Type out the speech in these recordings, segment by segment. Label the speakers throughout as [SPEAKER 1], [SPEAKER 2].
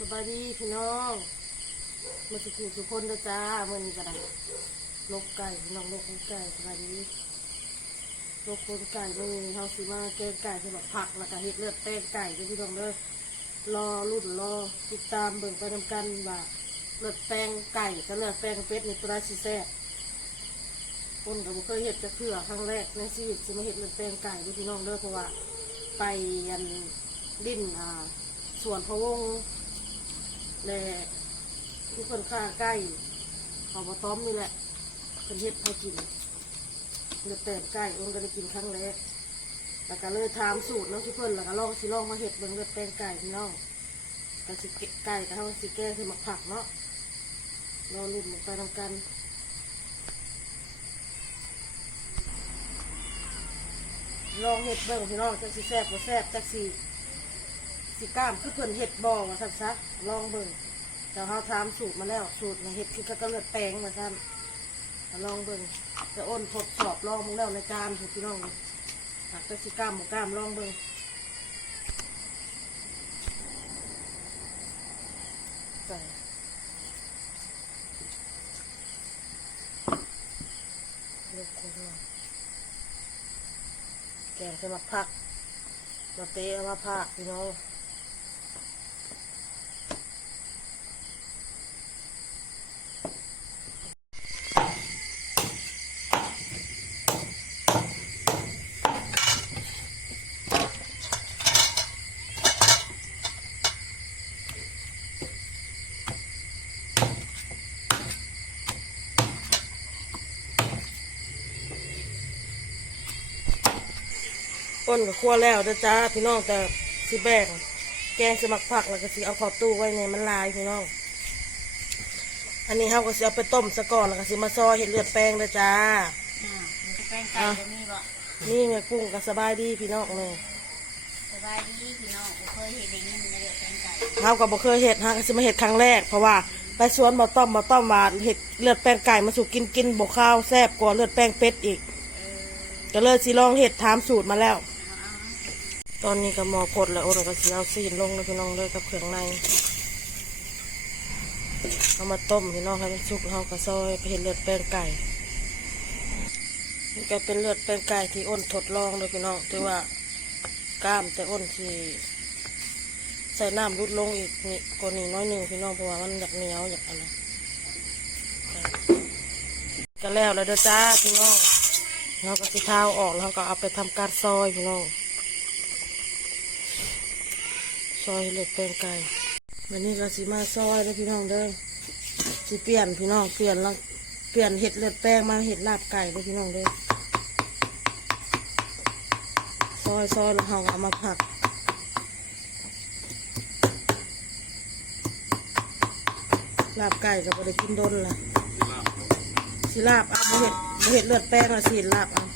[SPEAKER 1] สบายดีพี่น้องมาสุขสุคนนะจ้าเมื่อนี้ก็ได้ลกไก่พี่น้องลกไก่สบายดีลกคนไก่เมื่อนี้เขาสิมาแกงไก่สำหรับผักแล้วก็เห็ดเลือดแป้งไก่ด้อพี่น้องเด้อรอรุ่นรอติดตามเบิ่งไปนำกันว่าเลือดแป้งไก่กับเลือดแป้งเป็ดในตัวสิแซ่คนก็บ่เคยเห็ดจะเคือครั้งแรกในชีวิตสิมาเห็ดเลือดแป้งไก่ด้อพี่น้องเด้อเพราะว่าไปยันดิ้นอ่าส่วนพะวง และทุกคนค่างใกล้เขอบต้อมนี่แหละเป็นเฮ็ดให้กินเลือดแตกใกล้อ้นก็ได้กินครั้งแรกแล้วก็เลยถามสูตรน้องทุกคนแล้วก็ลองสิลองมาเห็ดเบิ่งเลือดแตงไก่พี่น้องแต่สิเกะไก่ก็เท่าสิแก้คือหมักผักเนาะรอรุ่นลงไปทำกันลองเห็ดเบิ่งพี่น้องจักสิแซ่บบ่แซ่บจักสิ สิกล้ามคือเพิ่นเห็ดบ่ว่าซั่นซะลองเบิ่งแต่เฮาถามสูตรมาแล้ว สูตรในเห็ดคือกระเลือดแปลงว่าซั่นลองเบิ่งจะอ้นทดสอบลองมึงแล้วในจานพี่น้องหากจักสิกล้ามบ่กล้ามลองเบิ่งใส่เลือกคนว่าแกงจะมาพักมาเตะมาพักพี่น้อง อ้นกับคั่วแล้วเด้อจ้าพี่น้องแต่สิแบ่งแกงสมักผักแล้วก็สิเอาเเข้าตู้ไว้เนี่ยมันลายพี่น้อง อันนี้เขาก็สิเอาไปต้มซะก่อนแล้วก็สิมาซอยเห็ดเลือดแป้งเด้อจ้า
[SPEAKER 2] อ่าแป้งไก่ก็มีบ่
[SPEAKER 1] นี่แม่กุ้งก็สบายดีพี่น้องเลย
[SPEAKER 2] สบายดีพี่น้องบ่เคยเห็นได้ยินเลยแป้งไก่
[SPEAKER 1] เขาก็บ่เคยเห็ดฮะก็สิมาเห็ดครั้งแรกเพราะว่าไปสวนบ่ต้มบ่ต้มว่าเห็ดเลือดแป้งไก่มาสู่กินกินบ่ข้าวแซ่บกว่าเลือดแป้งเป็ดอีก
[SPEAKER 2] เออ
[SPEAKER 1] ก็เลยสิลองเห็ดถามสูตรมาแล้ว
[SPEAKER 2] เอา
[SPEAKER 1] ตอนนี้ก็หมอพดแล้วโอ้เราก็สิเอาซีนลงเลยพี่น้องเลยกับเครื่องในเอามาต้มพี่น้องให้มันสุกแล้วเราก็ซอยไปเห็นเลือดแป้งไก่นี่ก็เป็นเลือดแป้งไก่ที่อ้นทดลองเลยพี่น้องถือว่ากล้ามแต่อ้นที่ใส่น้ำรุดลงอีกนี่กว่านี้น้อยหนึ่งพี่น้องเพราะว่ามันอยากเหนียวอยากอะไรก็แล้วแล้วเด้อจ้าพี่น้องเราก็สิเท้าออกแล้วก็เอาไปทำการซอยพี่น้อง ซอยเล็กแปลงไก่วันนี้เราสิมาซอยแล้วพี่น้องเด้อสิเปลี่ยนพี่น้องเปลี่ยนแล้วเปลี่ยนเห็ดเลือดแป้งมาเห็ดลาบไก่เลยพี่น้องเด้อซอยซอยแล้วเราเอามาผักลาบไก่ก็บ่ได้กินดนล่ะสิลาบเอาบ่เห็ดเห็ดเลือดแป้งละสิลาบเอา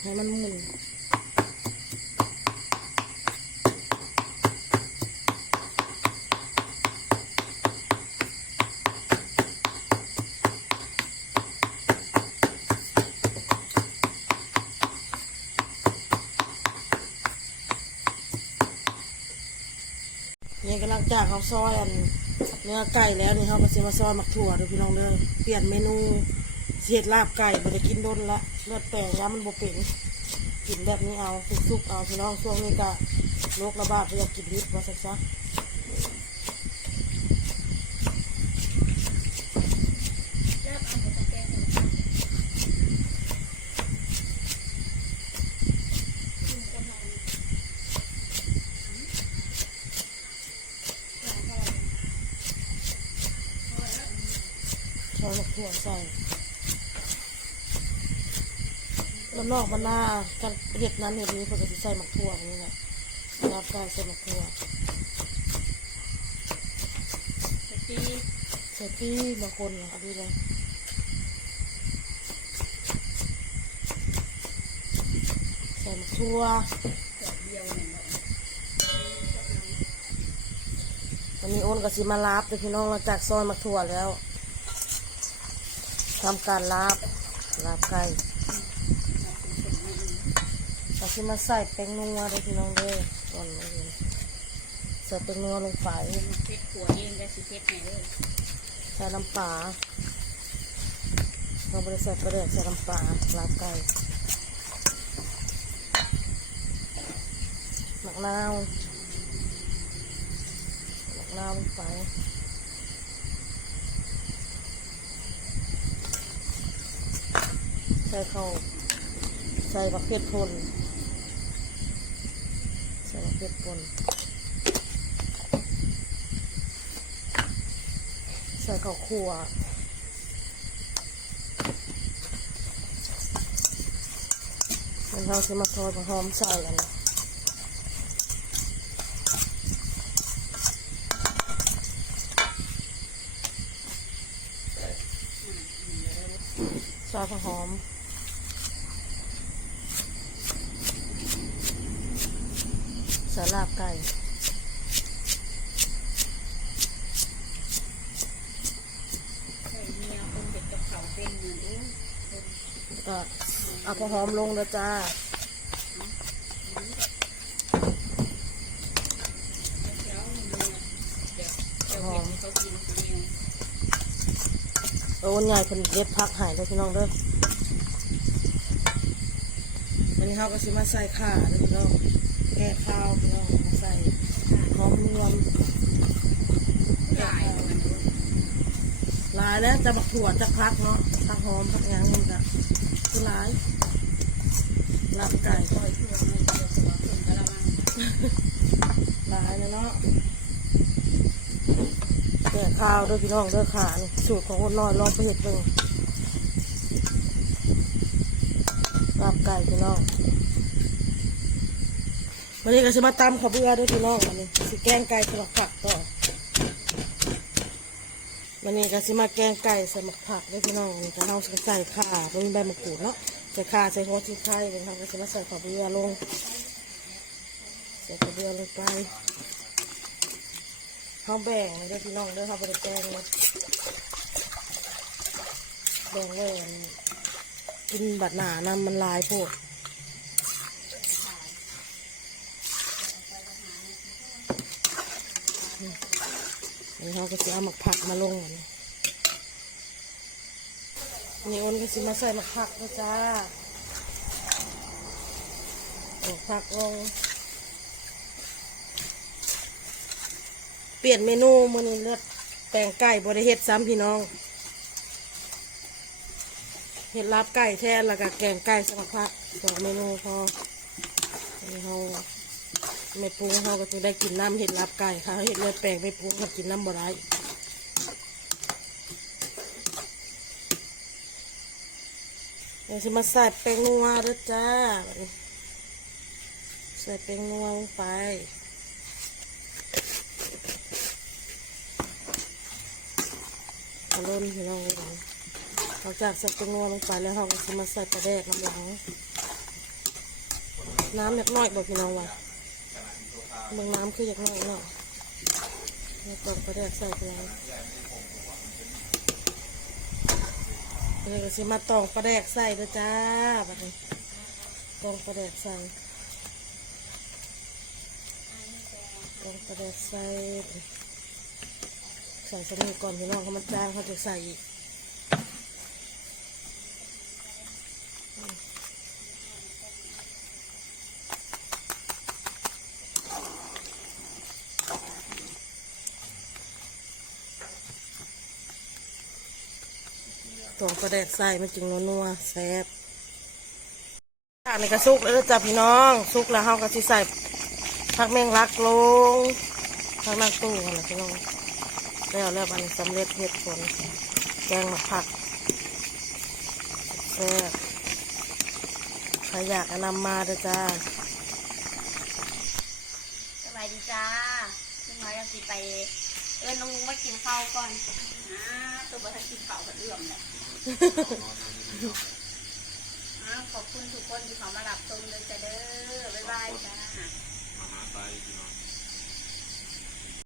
[SPEAKER 1] ให้มันหมุนนี่กำลังจากเขาซอยอันเนื้อไก่แล้วนี่เขาก็จะมาซอยหมักถั่วเด้อพี่น้องเด้อเปลี่ยนเมนู เสียดลาบไก่ม่ได้กินโดนละเลือดแปลงยามันบ่เป็นกินแบบนี้เอาสุกๆเอาพี่น้องช่วงนี้ก็โรคระบาดอยากกินดิบว่าสักซักซอยหมักถั่วใส่ มันนอกมันหน้ากันเห็ดนั้นเห็ดนี้เพื่อจะใส่หมักถั่วนี่แหละลาบไก่ใส่หมักถั่ว
[SPEAKER 2] สตี
[SPEAKER 1] ใส่พี่บางคนเอาดีเลยใส่หมักถั่ว
[SPEAKER 2] วัน
[SPEAKER 1] นี้โอนกับสิมาลาบเดี๋ยพี่น้องหลังจากซอยหมักถั่วแล้วทำการลาบลาบไก่ เราจะมาใส่แป้งนัวเลยพี่น้องเด้อก่อนเลยใส่แป้งนัวลงไป
[SPEAKER 2] เพ็ดขัวเองก็สิเพ็ดไหนเด้อ
[SPEAKER 1] ใส่น้ำปลาเราไม่ได้ใส่กระเดียใส่น้ำปลาลาไก่หมักนาวหมักนาวลงไปใส่ข้าวใส่บักเพ็ดพ่น เพ็ดพ่นใส่ข้าวคั่วมันเราจะมาทอดหอมใส่อันนี้ใส่ผักหอมาลาบไก่
[SPEAKER 2] ใส่เมียคนเด็กกับเขาเป็นเอนอู้
[SPEAKER 1] ก็อหอมลงแล้วจ้า
[SPEAKER 2] เดี๋ยวเมียเดี๋ยวเดี๋ยวเห็นเขายว
[SPEAKER 1] โอ้นใหญ่คนเด็ดพักหายเลยพี่น้องเด้อวันนี้เขาก็สิมาใส่ข่าเด้อพี่น้อง แก่ข้าวพี่น้องมาใส่หอมรวม
[SPEAKER 2] หลาย
[SPEAKER 1] หลายแล้วจะบักถั่วจะพักเนาะพักหอมพักหยังนี่ก็คือหลายลาบไก่
[SPEAKER 2] ปล่อยทั่วไม่เดียวตัวคนกระมัง
[SPEAKER 1] หลายเลยเนาะแก่ข้าวด้อพี่น้องด้อขาสูตรของคนน้อยลองไปเห็ดเบิ่งลาบไก่พี่น้อง วันนี้ก็จะมาตำข้าวเบื่อด้วยพี่น้องวันนี้สิแกงไก่สลักผักต่อวันนี้ก็จะมาแกงไก่ใส่หมักผักด้วยพี่น้องวันนี้ก็เอาใส่ข่าไม่มีใบมะกรูดเนาะใส่ข่าใส่หัวชิ้นไข่เป็นทางก็จะมาใส่ข้าวเบื่อลงใส่ข้าวเบื่อลงไปเขาแบ่งด้อพี่น้องด้อเขาไปแกงหมดแบ่งเลยกินบัดหนานำมันลายโพดนี่ เขาก็จะเอาหมักผักมาลงนนี้นี่อ้นก็สิมาใส่หมักผักนะจ้าหมักผักลง เปลี่ยนเมนูมื้อนี้เลือดแปลงไก่บริเฮ็ดซ้ำพี่น้องเห็ดลาบไก่แทนแล้วก็แกงไก่สมักผักสองเมนูพอนี่เขา ไม่ปรุงเขาก็จะได้กินน้ำเห็ดลาบไก่ค่ะเห็ดเลือดแปลงไม่ปรุงเขากินน้ำบ่ได้เดี๋ยวจะมาใส่แป้งนัวด้วยจ้าใส่แป้งนัวลงไปเอาล้นพี่น้องเหลังจากใส่แป้งนัวลงไปแล้วเราก็จะมาใส่ปลาแดกน้ำหลังน้ำเล็กน้อยบอกพี่น้องว่า เมืองน้ำคืออย่างน้อยเนาะเราต้องกระแดกใส่ไปแล้วเดี๋ยวสิมาตองกระแดกใส่เด้อจ้าบัดนี้ตองกระแดกใส่ตองกระแดกใส่ใส่สนิทก่อนพี่น้องเขามันจางเขาจะใส่อีก ตองกระแดกใส่มันจึงนัวๆแซ่บข้างในกระซุกแล้วเด้อจ้าพี่น้อง ซุกแล้วเขาก็สิใส่ผักแมงลักลงผักนักตู้กันนะพี่น้อง แล้วแล้วมันสำเร็จเห็ดผลแกงมะผักแซ่บใครอยากแนะนำมาเด้อจ้า
[SPEAKER 2] สบายดีจ้าขึ้นมาจะสิไป เอิญน้องลุงมากินข้าวก่อนอ่าตัวบัตรกินข้าวกับเอื้อมเลย อ่าขอบคุณทุกคนที่เขามารับชมเลยจ้เด้อบ๊ายบายจ้า